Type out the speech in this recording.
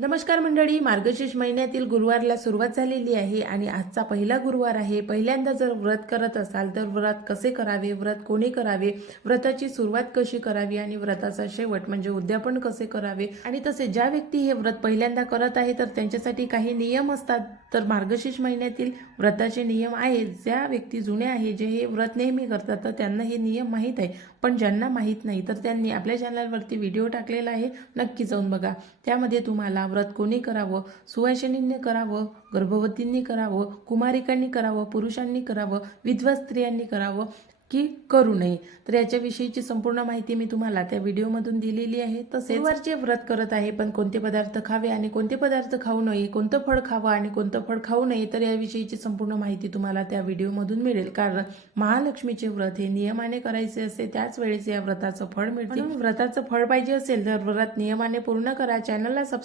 नमस्कार मंडळी, मार्गशीर्ष महिन्यातील गुरुवारला सुरुवात झालेली आहे आणि आजचा पहिला गुरुवार आहे। पहिल्यांदा जर व्रत करत असाल तर व्रत कसे करावे, व्रत कोणी करावे, व्रताची सुरुवात कशी करावी आणि व्रताचा शेवट म्हणजे उद्यापन कसे करावे आणि तसे ज्या व्यक्ती हे व्रत पहिल्यांदा करत आहे तर त्यांच्यासाठी काही नियम असतात। तर मार्गशीर्ष महिन्यातील व्रताचे नियम आहेत। ज्या व्यक्ती जुने आहे जे हे व्रत नेहमी करतात तर त्यांना हे नियम माहीत आहे, पण ज्यांना माहीत नाही तर त्यांनी आपल्या चॅनलवरती व्हिडिओ टाकलेला आहे, नक्की जाऊन बघा। त्यामध्ये तुम्हाला व्रत कोणी करावं, सुवासिनींनी करावं, गर्भवतींनी करावं, कुमारिकांनी करावं, पुरुषांनी करावं, विधवा स्त्रियांनी करावं की करू नये, तर याच्याविषयीची संपूर्ण माहिती मी तुम्हाला त्या व्हिडिओमधून दिलेली आहे। तसेच गुरुवारचे व्रत करत आहे पण कोणते पदार्थ खावे आणि कोणते पदार्थ खाऊ नये, कोणतं फळ खावं आणि कोणतं फळ खाऊ नये, तर याविषयीची संपूर्ण माहिती तुम्हाला त्या व्हिडिओमधून मिळेल। कारण महालक्ष्मीचे व्रत हे नियमाने करायचे असते, त्याच वेळेस या व्रताचं फळ मिळते। व्रताचं फळ पाहिजे असेल तर व्रत नियमाने पूर्ण करा। चॅनलला सबस्क्राईब